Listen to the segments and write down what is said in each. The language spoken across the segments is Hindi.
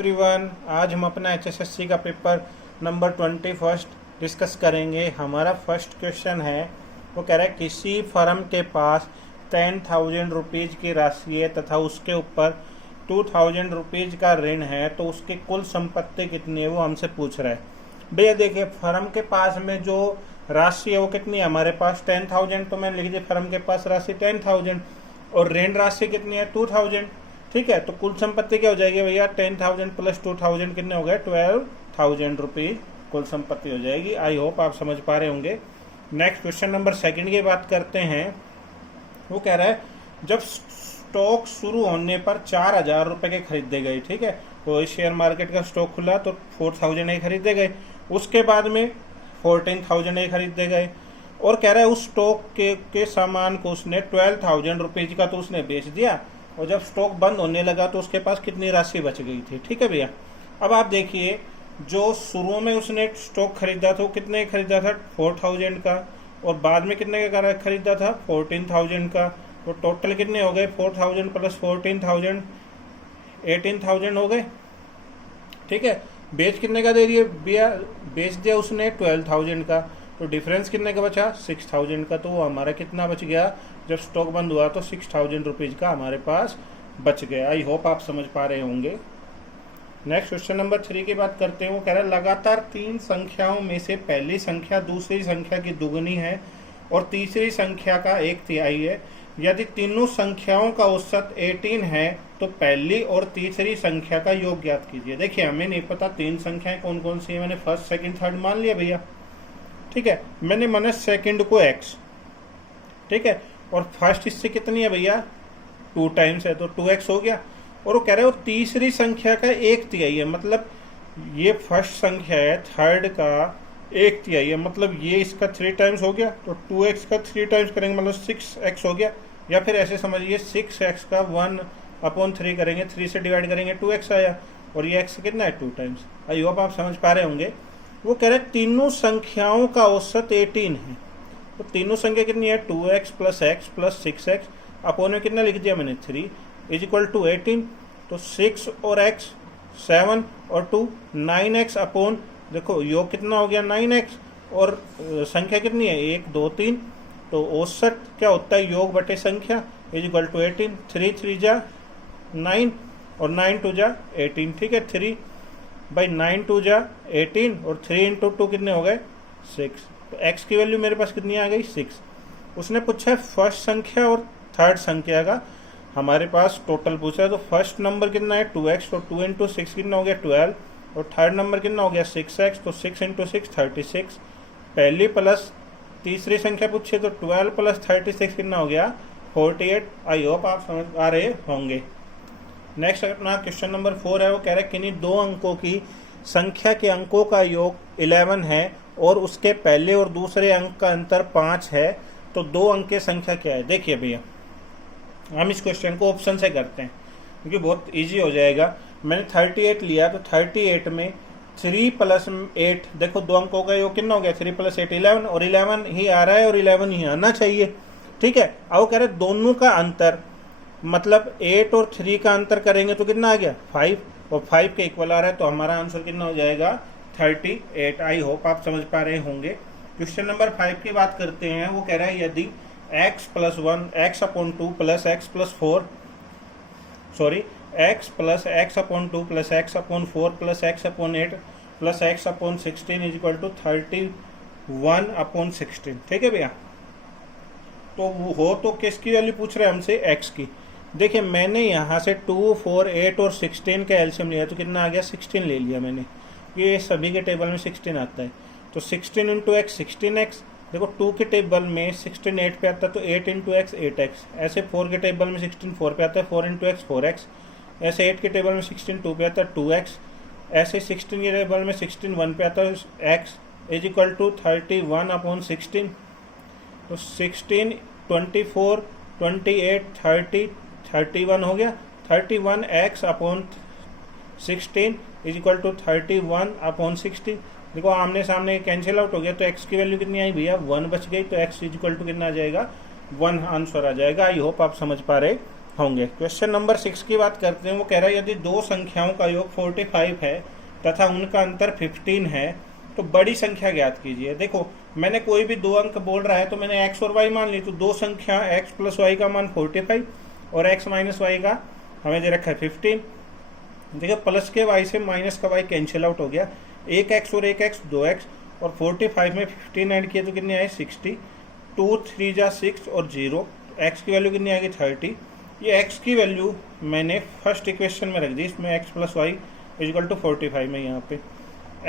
एवरीवन, आज हम अपना एचएसएससी का पेपर नंबर 21 डिस्कस करेंगे। हमारा फर्स्ट क्वेश्चन है, वो कह रहा है किसी फर्म के पास 10,000 रुपीज़ की राशि है तथा उसके ऊपर 2,000 रुपीज़ का ऋण है, तो उसकी कुल संपत्ति कितनी है वो हमसे पूछ रहा है। भैया देखिए, फर्म के पास में जो राशि है वो कितनी है, हमारे पास 10,000, तो मैंने लिख दिया फर्म के पास राशि 10,000 और ऋण राशि कितनी है 2,000। ठीक है, तो कुल संपत्ति क्या हो जाएगी भैया, 10,000 प्लस 2,000 कितने हो गए, 12,000 रुपीज कुल संपत्ति हो जाएगी। आई होप आप समझ पा रहे होंगे। नेक्स्ट क्वेश्चन नंबर 2 की बात करते हैं। वो कह रहा है जब स्टॉक शुरू होने पर 4,000 रुपए के खरीदे गए, ठीक है, तो शेयर मार्केट का स्टॉक खुला तो 4,000 खरीदे गए, उसके बाद में 14,000 खरीदे गए, और कह रहा है उस स्टॉक के सामान को उसने 12,000 रुपीज का तो उसने बेच दिया, और जब स्टॉक बंद होने लगा तो उसके पास कितनी राशि बच गई थी। ठीक है भैया, अब आप देखिए जो शुरू में उसने स्टॉक खरीदा था वो कितने खरीदा था, 4,000 का, और बाद में कितने का खरीदा था, 14,000 का। तो टोटल कितने हो गए, 4,000 प्लस 14,000 18,000 हो गए। ठीक है, बेच कितने का दे दिए भैया, बेच दिया उसने 12,000 का, तो डिफरेंस कितने का बचा, 6,000 का। तो वो हमारा कितना बच गया, जब स्टॉक बंद हुआ तो 6,000 रुपीज का हमारे पास बच गया। आई होप आप समझ पा रहे होंगे। नेक्स्ट क्वेश्चन नंबर 3 की बात करते हैं। वो कह रहा है लगातार 3 संख्याओं में से पहली संख्या दूसरी संख्या की दुगनी है और तीसरी संख्या का 1/3 है। यदि तीनों संख्याओं का औसत 18 है तो पहली और तीसरी संख्या का योग ज्ञात कीजिए। देखिए, हमें नहीं पता 3 संख्याएं कौन कौन सी है, मैंने फर्स्ट सेकंड थर्ड मान लिया भैया। ठीक है, मैंने माना सेकंड को x, ठीक है, और फर्स्ट इससे कितनी है भैया, 2 टाइम्स है तो 2x हो गया। और वो कह रहे हो तीसरी संख्या का 1/3 है, मतलब ये फर्स्ट संख्या है, थर्ड का 1/3 है, मतलब ये इसका 3 टाइम्स हो गया, तो 2x का 3 टाइम्स करेंगे मतलब 6x हो गया। या फिर ऐसे समझिए 6x का 1/3 करेंगे, 3 से डिवाइड करेंगे 2x आया, और ये x कितना है 2 टाइम्स। आई होप आप समझ पा रहे होंगे। वो कह रहे हैं तीनों संख्याओं का औसत 18 है, तो तीनों संख्या कितनी है, 2x plus x plus 6x, upon में कितना लिख दिया मैंने 3 इज इक्वल टू 18, तो 6 और x 7 और 2 9x अपोन, देखो योग कितना हो गया 9x, और संख्या कितनी है 1 2 3, तो औसत क्या होता है योग बटे संख्या इज इक्वल टू 18, 3 3 जा 9 और 9 2 जा 18। ठीक है, 3 बाई 9 2 जा 18 और 3 इंटू 2 कितने हो गए 6, तो x की वैल्यू मेरे पास कितनी आ गई 6। उसने पूछा है फर्स्ट संख्या और थर्ड संख्या का, हमारे पास टोटल पूछा है, तो फर्स्ट नंबर कितना है 2x, तो 2 इंटू 6 कितना हो गया 12, और थर्ड नंबर कितना हो गया 6x, तो 6 इंटू 6 36। पहली प्लस तीसरी संख्या पूछे तो 12 प्लस 36 कितना हो गया 48। आई होप आप समझ आ रहे होंगे। नेक्स्ट अपना क्वेश्चन नंबर 4 है। वो कह रहा है किन्हीं 2 अंकों की संख्या के अंकों का योग 11 है और उसके पहले और दूसरे अंक का अंतर 5 है, तो 2 अंक की संख्या क्या है। देखिए भैया, हम इस क्वेश्चन को ऑप्शन से करते हैं क्योंकि बहुत इजी हो जाएगा। मैंने 38 लिया, तो 38 में 3 प्लस 8, देखो 2 अंकों का योग कितना हो गया 3 प्लस 8 11, और 11 ही आ रहा है और 11 ही आना चाहिए। ठीक है, अब वो कह रहे दोनों का अंतर, मतलब 8 और 3 का अंतर करेंगे तो कितना आ गया 5, और 5 के इक्वल आ रहा है, तो हमारा आंसर कितना हो जाएगा 38। आई होप आप समझ पा रहे होंगे। क्वेश्चन नंबर 5 की बात करते हैं। वो कह रहा है यदि x plus 1 x upon 2 plus x plus 4, sorry x plus x upon 2 plus x upon 4 plus x upon 8 plus x upon 16 is equal to 31 upon 16। ठीक है भैया, तो वो हो तो किसकी वैल्यू पूछ रहे हैं हमसे, x की। देखिए, मैंने यहाँ से 2 4 8 और 16 का एलसीएम लिया, तो कितना आ गया 16 ले लिया मैंने, ये सभी के टेबल में 16 आता है, तो 16 इंटू एक्स 16x। देखो 2 के टेबल में 16 8 पे आता है, तो 8 इंटू एक्स 8x। ऐसे 4 के टेबल में 16 4 पे आता है, 4 इंटू एक्स 4x। ऐसे 8 के टेबल में 16 2 पे आता है 2x। ऐसे 16 के टेबल में 16 1 पे आता है x is equal to 31 upon 16। तो 16 24 28 30 31 हो गया, 31x upon 16 is equal to 31 upon 60। देखो आमने सामने कैंसिल आउट हो गया, तो x की वैल्यू कितनी आई भैया 1 बच गई, तो x इज इक्वल टू कितना आ जाएगा 1 आंसर आ जाएगा। आई होप आप समझ पा रहे होंगे। क्वेश्चन नंबर 6 की बात करते हैं। वो कह रहा है यदि दो संख्याओं का योग 45 है तथा उनका अंतर 15 है तो बड़ी संख्या ज्ञात कीजिए। देखो मैंने कोई भी दो अंक बोल रहा है तो मैंने x और y मान ली, तो दो संख्या x प्लस वाई का मान 45 और x माइनस वाई का हमें दे रखा है 15। देखो प्लस के y से माइनस का y कैंसिल आउट हो गया, एक x और एक x 2x, और 45 में 15 ऐड किया तो कितनी आई 60, 2 3 जा 6 और 0, x की वैल्यू कितनी आएगी 30। ये x की वैल्यू मैंने फर्स्ट इक्वेशन में रख दी, इसमें x plus y is equal to 45 में, यहाँ पे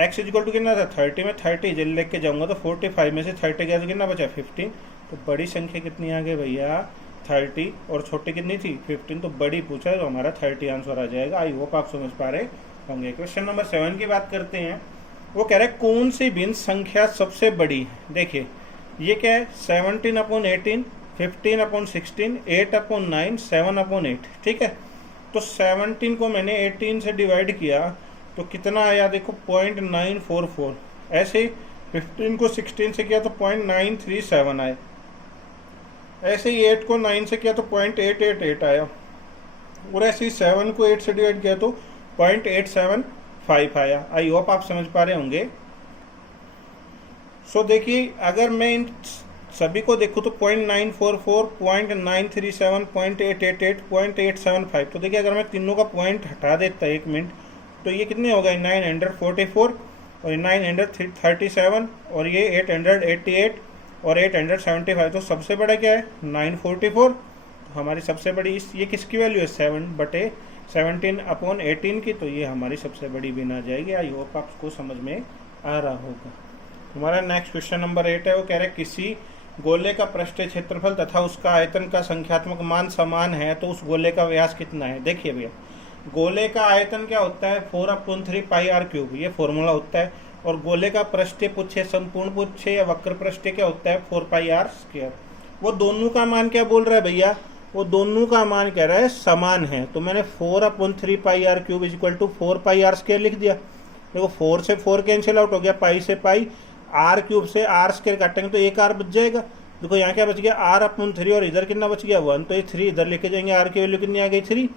x इजिकल टू कितना था 30 में 30 जल्दी लेके जाऊंगा तो 45 में से 30 गया तो कितना बचा 15। तो बड़ी संख्या कितनी आ गई भैया 30, और छोटी कितनी थी 15, तो बड़ी पूछा है तो हमारा 30 आंसर आ जाएगा। आई होप आप समझ पा रहे होंगे। क्वेश्चन नंबर 7 की बात करते हैं। वो कह रहे हैं कौन सी भिन्न संख्या सबसे बड़ी है। देखिए ये क्या है 17/18, 15/16, 8/9, 7/8। ठीक है, तो 17 को मैंने 18 से डिवाइड किया तो कितना आया देखो 0.944। ऐसे ही 15 को 16 से किया तो 0.937 आया, ऐसे ही 8 को 9 से किया तो 0.888 आया, और ऐसे ही 7 को 8 से डिवाइड किया तो 0.875 आया। आई होप आप समझ पा रहे होंगे। सो देखिए अगर मैं इन सभी को देखूँ तो 0.944, 0.937, 0.888, 0.875, तो देखिए अगर मैं तीनों का पॉइंट हटा देता 1 मिनट तो ये कितने हो गए 944 और 937 और ये 888 और 875। तो सबसे बड़ा क्या है 944। तो हमारी सबसे बड़ी ये किसकी वैल्यू है 7/17/18 की, तो ये हमारी सबसे बड़ी बिन आ जाएगी। आई होप आपको समझ में आ रहा होगा। हमारा नेक्स्ट क्वेश्चन नंबर 8 है। वो कह रहे हैं किसी गोले का पृष्ठीय क्षेत्रफल तथा उसका आयतन का संख्यात्मक मान समान है तो उस गोले का व्यास कितना है। देखिए भैया गोले का आयतन क्या होता है 4/3 पाई आर क्यूब, ये फॉर्मूला होता है, और गोले का पृष्ठीय पुच्छ संपूर्ण पुच्छ या वक्र पृष्ठीय क्या होता है 4 पाई आर स्क्वायर। वो दोनों का मान क्या बोल रहा है भैया, वो दोनों का मान कह रहा है समान है, तो मैंने 4/3 pi r cube equal to 4 pi r square लिख दिया। देखो 4 से 4 कैंसिल आउट हो गया, पाई से पाई, आर क्यूब से आर स्क्वायर काटेंगे तो एक आर बच जाएगा। देखो यहाँ क्या बच गया r/3, और इधर कितना बच गया 1, तो ये 3 इधर लेके जाएंगे, आर की वैल्यू कितनी आ गई 3।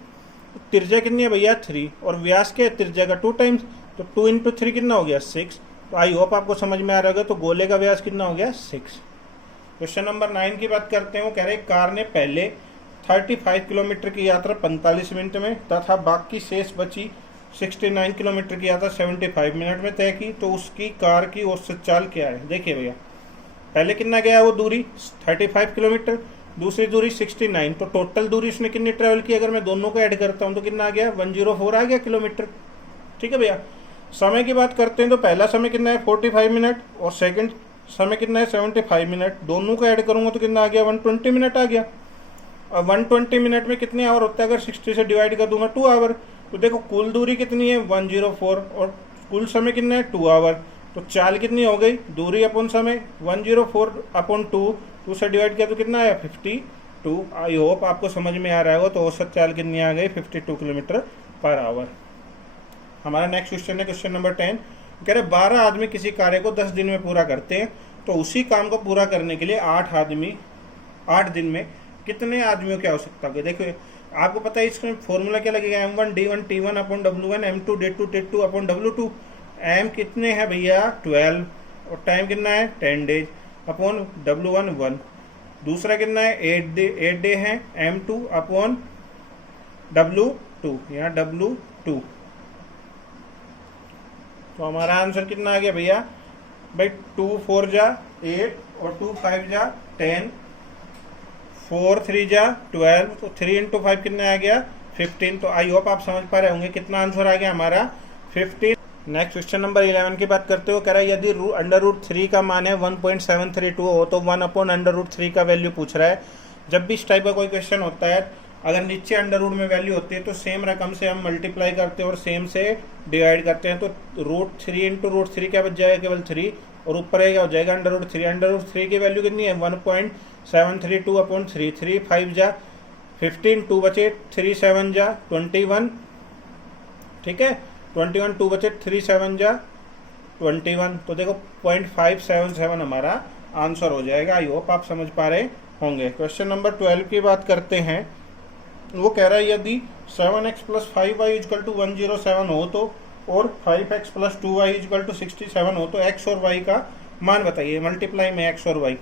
त्रिज्या कितनी है भैया 3, और व्यास क्या है त्रिज्या का 2 टाइम्स, तो 2 × 3 कितना हो गया 6। तो आई होप आपको समझ में आ रहा होगा। तो गोले का व्यास कितना हो गया 6। क्वेश्चन नंबर 9 की बात करते हैं। वो कह रहे हैं कार ने पहले 35 किलोमीटर की यात्रा 45 मिनट में तथा बाकी शेष बची 69 किलोमीटर की यात्रा 75 मिनट में तय की, तो उसकी कार की औसत चाल क्या है। देखिए भैया पहले कितना गया वो दूरी 35 किलोमीटर, दूसरी दूरी 69, तो टोटल दूरी उसने कितनी ट्रेवल की अगर मैं दोनों को ऐड करता हूँ तो कितना आ गया 104 आ गया किलोमीटर। ठीक है भैया। समय की बात करते हैं तो पहला समय कितना है 45 मिनट और सेकंड समय कितना है 75 मिनट, दोनों को ऐड करूंगा तो कितना आ गया 120 मिनट आ गया। और 120 मिनट में कितने आवर होता है अगर 60 से डिवाइड कर दूंगा 2 आवर। तो देखो कुल दूरी कितनी है 104 और कुल समय कितना है 2 आवर, तो चाल कितनी हो गई दूरी अपन समय 104/2, 2 से डिवाइड किया तो कितना आया 52। आई होप आपको समझ में आ रहा होगा। तो औसत चाल कितनी आ गई 52 किलोमीटर पर आवर। हमारा नेक्स्ट क्वेश्चन है क्वेश्चन नंबर 10। कह रहे 12 आदमी किसी कार्य को 10 दिन में पूरा करते हैं, तो उसी काम को पूरा करने के लिए 8 दिन में कितने आदमियों की आवश्यकता होगी। देखो आपको पता है इसमें फॉर्मूला क्या लगेगा M1D1T1/W1 M2D2T2/W2। M कितने हैं भैया 12, और टाइम कितना है 10 डेज अपॉन W1 1। दूसरा कितना है 8 डे है M2/W2, यहाँ W2। तो हमारा आंसर कितना आ गया भैया भाई 2 4 जा 8 और 2 5 जा 10, 4 3 जा 12, तो 3 × 5 कितना आ गया 15। तो आई होप आप समझ पा रहे होंगे कितना आंसर आ गया हमारा 15। नेक्स्ट क्वेश्चन नंबर 11 की बात करते हो। कह रहा है यदि √3 का मान है 1.732 हो तो 1/√3 का वैल्यू पूछ रहा है। जब भी इस टाइप का कोई क्वेश्चन होता है अगर नीचे अंडर रूट में वैल्यू होती है तो सेम रकम से हम मल्टीप्लाई करते हैं और सेम से डिवाइड करते हैं, तो √3 × √3 क्या बच जाएगा केवल 3, और ऊपर क्या हो जाएगा √3। √3 की वैल्यू कितनी है 1.732/3, 3 5 जा 15, 2 बचे 3 7 जा 21। ठीक है 21, 2 बचे 3 7 जा 21। तो देखो 0.577 हमारा आंसर हो जाएगा। आई होप आप समझ पा रहे होंगे। क्वेश्चन नंबर 12 की बात करते हैं। वो कह रहा है यदि 7x plus 5y is equal to 107 हो तो, और 5x plus 2y is equal to 67 हो तो x और y का मान बताइए, मल्टीप्लाई में x और y।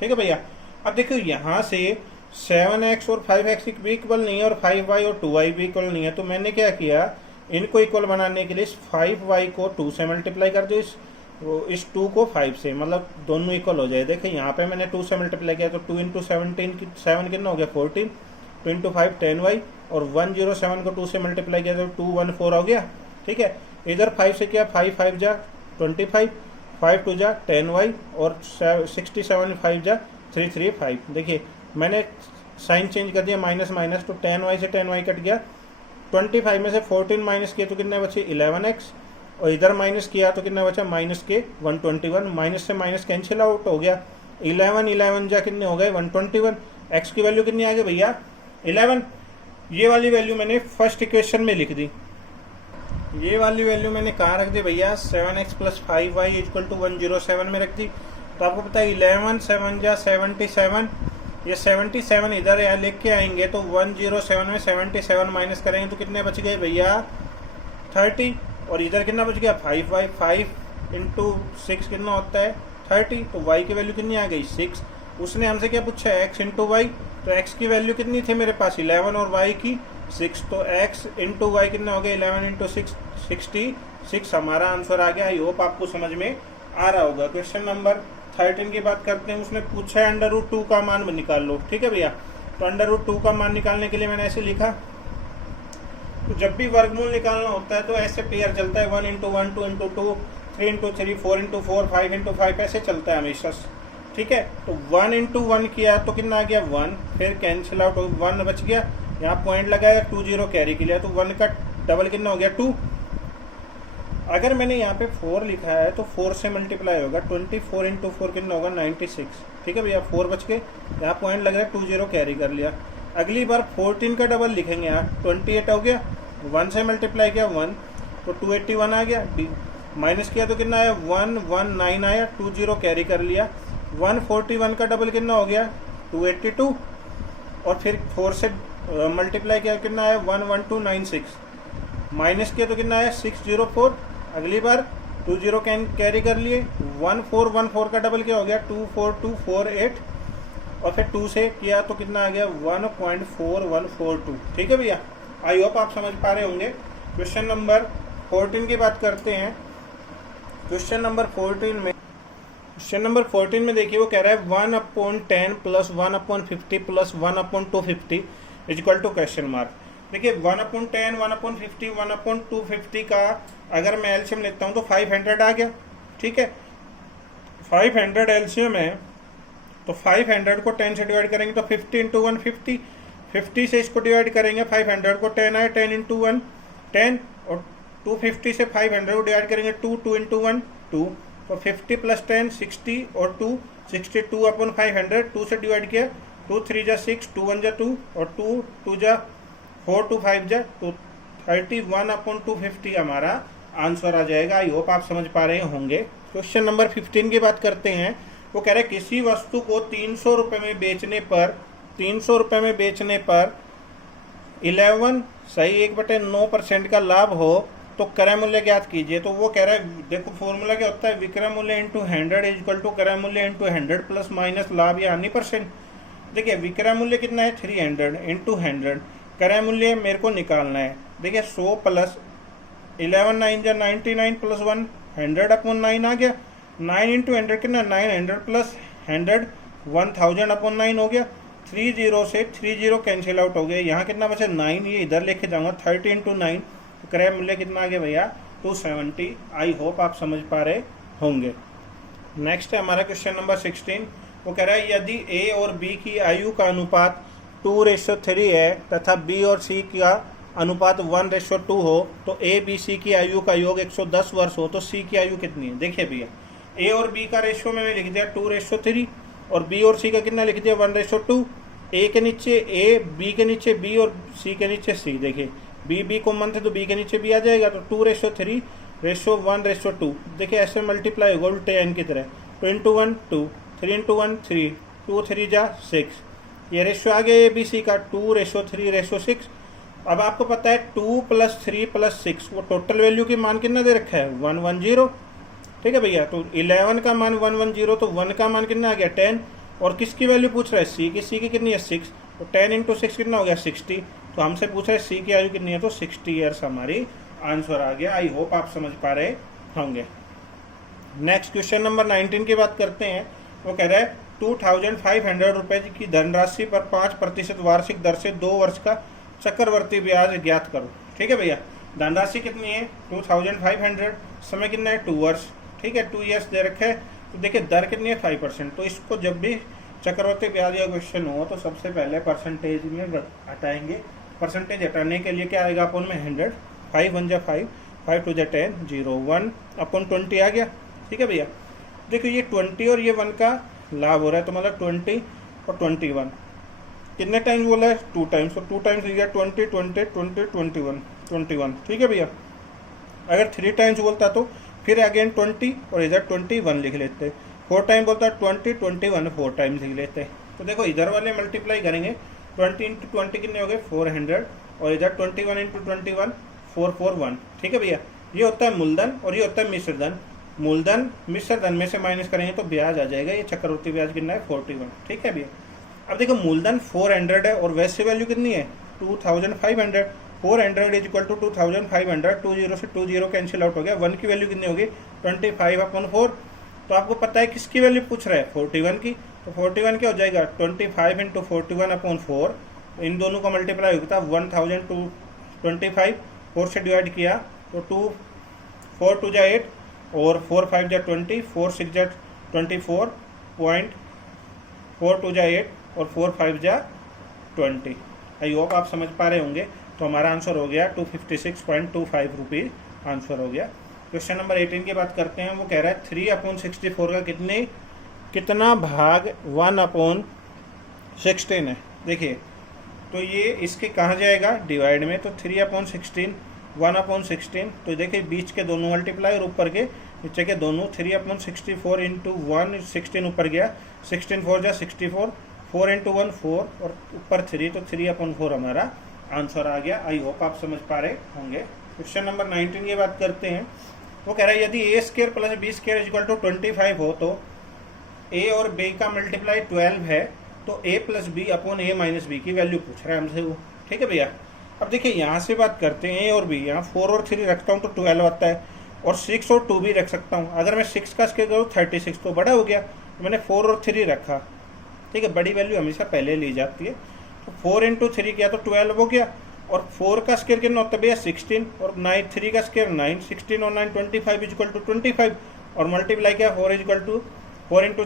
ठीक है भैया। अब देखो यहाँ से 7x और 5x भी इक्वल नहीं है और 5y और 2y भी इक्वल नहीं है, तो मैंने क्या किया, इनको इक्वल बनाने के लिए 5y को 2 से मल्टीप्लाई कर दो, इस 2 को 5 से, मतलब दोनों इक्वल हो जाए। देखिए यहाँ पे मैंने 2 से मल्टीप्लाई किया तो 2 इंटू 7 कितना हो गया 14, 2 इंटू 5 10y, और 107 को 2 से मल्टीप्लाई किया तो 214 हो गया। ठीक है, इधर 5 से किया, 5 5 जा 25, 5 2 जा 10y, और 67 5 जा 335। देखिए मैंने साइन चेंज कर दिया, माइनस माइनस, तो 10y से 10y कट गया, 25 में से 14 माइनस किया तो कितने बचे 11x, और इधर माइनस किया तो कितना बचा माइनस के 121, माइनस से माइनस कैंसिल आउट हो गया, 11 जा कितने हो गए 121, x की वैल्यू कितनी आ गई भैया 11। ये वाली वैल्यू मैंने फर्स्ट इक्वेशन में लिख दी, ये वाली वैल्यू मैंने कहाँ रख दी भैया 7x plus 5y equal to 107 में रख दी। तो आपको पता है 11 7 जा 77, ये 77 इधर यहाँ लिख के आएंगे तो 107 में 77 माइनस करेंगे तो कितने बच गए भैया 30, और इधर कितना बच गया 5y, 5 इंटू 6 कितना होता है 30, तो y की वैल्यू कितनी आ गई 6। उसने हमसे क्या पूछा है x इंटू वाई, तो x की वैल्यू कितनी थी मेरे पास 11 और y की 6, तो x इंटू वाई कितना हो गया 11 इंटू 6 66, हमारा आंसर आ गया। आई होप आपको समझ में आ रहा होगा। क्वेश्चन नंबर 13 की बात करते हैं। उसने पूछा है √2 का मान निकाल लो। ठीक है भैया, तो √2 का मान निकालने के लिए मैंने ऐसे लिखा, तो जब भी वर्गमूल निकालना होता है तो ऐसे पेयर चलता है 1 into 1 2 into 2 3 into 3 4 into 4 5 into 5 ऐसे चलता है हमेशा। ठीक है, तो 1 इंटू 1 किया तो कितना आ गया 1, फिर कैंसिल आउट 1 बच गया, यहाँ पॉइंट लगाया 2 0 कैरी के लिए, तो 1 का डबल कितना हो गया 2। अगर मैंने यहाँ पे 4 लिखा है तो 4 से मल्टीप्लाई होगा, 24 इंटू 4 कितना होगा 96। ठीक है भैया, 4 बच के यहाँ पॉइंट लग रहा है 2 0 कैरी कर लिया। अगली बार 14 का डबल लिखेंगे, यहाँ 28 हो गया, 1 से मल्टीप्लाई किया 1 तो 281 आ गया, माइनस किया तो कितना आया 119 आया, 2 0 कैरी कर लिया। 141 का डबल कितना हो गया 282, और फिर 4 से मल्टीप्लाई किया कितना आया 11296, माइनस किया तो कितना आया 604। अगली बार 2 0 कैरी कर लिए, 1414 का डबल क्या हो गया 24248, और फिर 2 से किया तो कितना आ गया 1.4142। ठीक है भैया, आई होप आप समझ पा रहे होंगे। क्वेश्चन नंबर 14 की बात करते हैं। क्वेश्चन नंबर 14 में देखिए वो कह रहा है 1/10 plus 1/50 plus 1/250 equal to question mark. देखिए 1/10 1/50 1/250 का अगर मैं एलसीएम लेता हूँ तो 500 आ गया। ठीक है, 500 एलसीएम है तो 500 को 10 से डिवाइड करेंगे तो 50 इंटू 1 50, 50 से इसको डिवाइड करेंगे 500 को 10 आए 10 इंटू 1 10, और 250 से 500 को डिवाइड करेंगे 2 इंटू 1 2, तो 50 प्लस 10 60 और 2 62/500, 2 से डिवाइड किया 2 3 जा 6 2 1 जा 2 और 2 2 जा 4 2 5 जा तो 31/250 हमारा आंसर आ जाएगा। आई होप आप समझ पा रहे होंगे। क्वेश्चन नंबर 15 की बात करते हैं। वो कह रहे हैं किसी वस्तु को 300 रुपये में बेचने पर 11 सही 1/9% का लाभ हो तो क्रय मूल्य ज्ञात कीजिए। तो वो कह रहा है देखो फॉर्मूला क्या होता है, विक्रय मूल्य इंटू 100 इक्वल टू क्रय मूल्य इंटू 100 प्लस माइनस लाभ या हानि %। देखिए विक्रय मूल्य कितना है 300 इंटू 100, क्रय मूल्य मेरे को निकालना है। देखिए 100 प्लस 11 9 जा 99 प्लस 1 100/9 आ गया, 9 इंटू 100 कितना 900 प्लस 100 1000/9 हो गया, 30 से 30 कैंसिल आउट हो गया, यहाँ कितना बचा 9, ये इधर लेके जाऊंगा 30 इंटू 9, क्रय मूल्य कितना आ गया भैया 270। आई होप आप समझ पा रहे होंगे। नेक्स्ट है हमारा क्वेश्चन नंबर 16। वो कह रहा है यदि ए और बी की आयु का अनुपात 2:3 है तथा बी और सी का अनुपात 1:2 हो तो ए बी सी की आयु का योग 110 वर्ष हो तो सी की आयु कितनी है। देखिए भैया ए और बी का रेशियो मैंने लिख दिया 2:3 और बी और सी का कितना लिख दिया 1:2। ए के नीचे ए, बी के नीचे बी और सी के नीचे सी। देखिए बी कॉमन थे तो बी के नीचे बी आ जाएगा, तो 2:3 रेशियो 1:2। देखिए ऐसे मल्टीप्लाई होगा उल्टे एन की तरह, 2 इंटू 1 2 3 इंटू 1 3 2 3 जा 6, ये रेशियो आ गया ए बी सी का 2:3:6। अब आपको पता है 2 + 3 + 6 वो टोटल वैल्यू की मान कितना दे रखा है 110। ठीक है भैया, तो 11 का मान 110, तो 1 का मान कितना आ गया 10, और किसकी वैल्यू पूछ रहा है सी की कितनी है 6, तो 10 × 6 कितना हो गया 60। तो हमसे पूछ रहा है सी की आयु कितनी है, तो 60 ईयर्स हमारी आंसर आ गया। आई होप आप समझ पा रहे होंगे। नेक्स्ट क्वेश्चन नंबर 19 की बात करते हैं। वो कह रहा है 2500 रुपए की धनराशि पर 5% वार्षिक दर से 2 वर्ष का चक्रवर्ती ब्याज ज्ञात करो। ठीक है भैया, धनराशि कितनी है 2500, समय कितना है 2 वर्ष। ठीक है, 2 ईयर्स दे रखे हैं। तो देखिए दर कितनी है 5%। तो इसको जब भी चक्रवर्ती ब्याज का क्वेश्चन हो तो सबसे पहले परसेंटेज में हटाएंगे। परसेंटेज हटाने के लिए क्या आएगा अपन में 100, 5 × 1 = 5, 5 × 2 = 10, 0, 1/20 आ गया। ठीक है भैया, देखिए ये 20 और ये 1 का लाभ हो रहा है, तो मतलब 20 और 21 कितने टाइम्स बोला है 2 टाइम्स, तो 2 टाइम्स लिख गया 20, 20, 20, 21, 21। ठीक है भैया, अगर 3 टाइम्स बोलता तो फिर अगेन 20 और इधर 21 लिख लेते। 4 टाइम बोलता 20, 21 4 टाइम्स लिख लेते। तो देखो इधर वाले मल्टीप्लाई करेंगे 20 × 20 कितने हो गए 400, और इधर 21 × 21 441। ठीक है भैया, ये होता है मूलधन और ये होता है मिश्र धन। मूलधन मिश्र धन में से माइनस करेंगे तो ब्याज आ जाएगा। ये चक्रवृद्धि ब्याज कितना है 41। ठीक है भैया, अब देखो मूलधन 400 है और वैसे वैल्यू कितनी है 2500। 400 = 2500, 20 से 20 कैंसिल आउट हो गया। 1 की वैल्यू कितनी होगी 25/4। तो आपको पता है किसकी वैल्यू पूछ रहा है 41 की, तो 41 क्या हो जाएगा 25 × 41/4। इन दोनों का मल्टीप्लाई होता है 1000 to 25, 4 से डिवाइड किया तो 4 × 2 = 8 और 4 × 5 = 20, 4 × 6 = 24, 4 × 2 = 8 और 4 × 5 = 20। आई होप आप समझ पा रहे होंगे। तो हमारा आंसर हो गया 256.25 रुपीज़ आंसर हो गया। क्वेश्चन नंबर 18 की बात करते हैं। वो कह रहा है 3/64 का कितना भाग 1/16 है। देखिए तो ये इसके कहाँ जाएगा डिवाइड में, तो 3/16 1/16। तो देखिए बीच के दोनों मल्टीप्लाई और ऊपर के नीचे के दोनों 3/64 × 1 16 ऊपर गया, 16 4 = 64, 4 × 1 4 और ऊपर 3, तो 3/4 हमारा आंसर आ गया। आई होप आप समझ पा रहे होंगे। क्वेश्चन नंबर 19 की बात करते हैं। वो कह रहा है यदि a² + b² = 25 हो तो a और b का मल्टीप्लाई 12 है, तो a + b/a - b की वैल्यू पूछ रहा है हमसे वो। ठीक है भैया, अब देखिए यहाँ से बात करते हैं a और b। यहाँ 4 और 3 रखता हूँ तो 12 आता है, और 6 और 2 भी रख सकता हूँ। अगर मैं 6 का स्क्वायर करूँ 36 तो बड़ा हो गया, तो मैंने 4 और 3 रखा। ठीक है, बड़ी वैल्यू हमेशा पहले ली जाती है। तो 4 × 3 किया तो 12 हो गया, और 4 का स्क्वायर कितना होता है भैया 16, और 3 का स्क्वायर 9, 16 और 9 25 = 25, और मल्टीप्लाई किया 4 × 3 12 =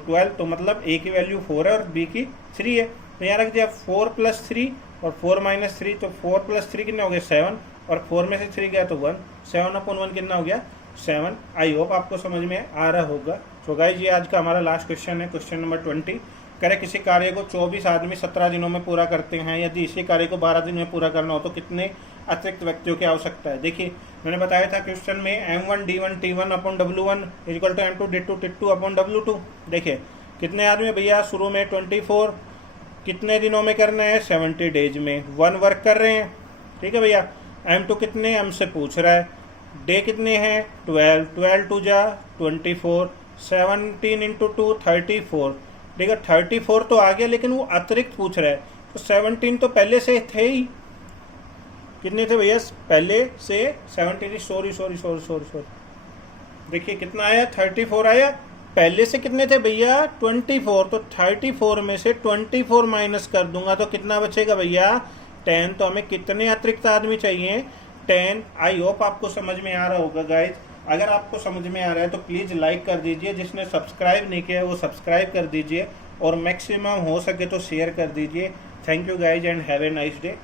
12। तो मतलब a की वैल्यू 4 है और b की 3 है। तो यहाँ रख दिया 4 + 3 और 4 - 3, तो 4 + 3 कितना हो गया 7, और 4 में से 3 गया तो 1, 7/1 कितना हो गया 7। आई होप आपको समझ में आ रहा होगा। तो गाइस ये आज का हमारा लास्ट क्वेश्चन है, क्वेश्चन नंबर 20। करें किसी कार्य को 24 आदमी 17 दिनों में पूरा करते हैं, यदि इसी कार्य को 12 दिन में पूरा करना हो तो कितने अतिरिक्त व्यक्तियों की आवश्यकता है। देखिए मैंने बताया था क्वेश्चन में M1 D1 T1/W1 = M2 D2 T2/W2। देखिए कितने आदमी भैया शुरू में 24, कितने दिनों में करना है 70 डेज में 1 वर्क कर रहे हैं। ठीक है भैया, M2 कितने हमसे पूछ रहा है, डे कितने हैं 12, 12 2 = 24, 17 × 2 34। देखिए 34 तो आ गया, लेकिन वो अतिरिक्त पूछ रहा है, तो 17 तो पहले से थे ही। कितने थे भैया पहले से 17, सॉरी। देखिए कितना आया 34 आया, पहले से कितने थे भैया 24, तो 34 में से 24 माइनस कर दूंगा तो कितना बचेगा भैया 10। तो हमें कितने अतिरिक्त आदमी चाहिए 10। आई होप आपको समझ में आ रहा होगा गाइज। अगर आपको समझ में आ रहा है तो प्लीज़ लाइक कर दीजिए, जिसने सब्सक्राइब नहीं किया है वो सब्सक्राइब कर दीजिए, और मैक्सिमम हो सके तो शेयर कर दीजिए। Thank you guys and have a nice day.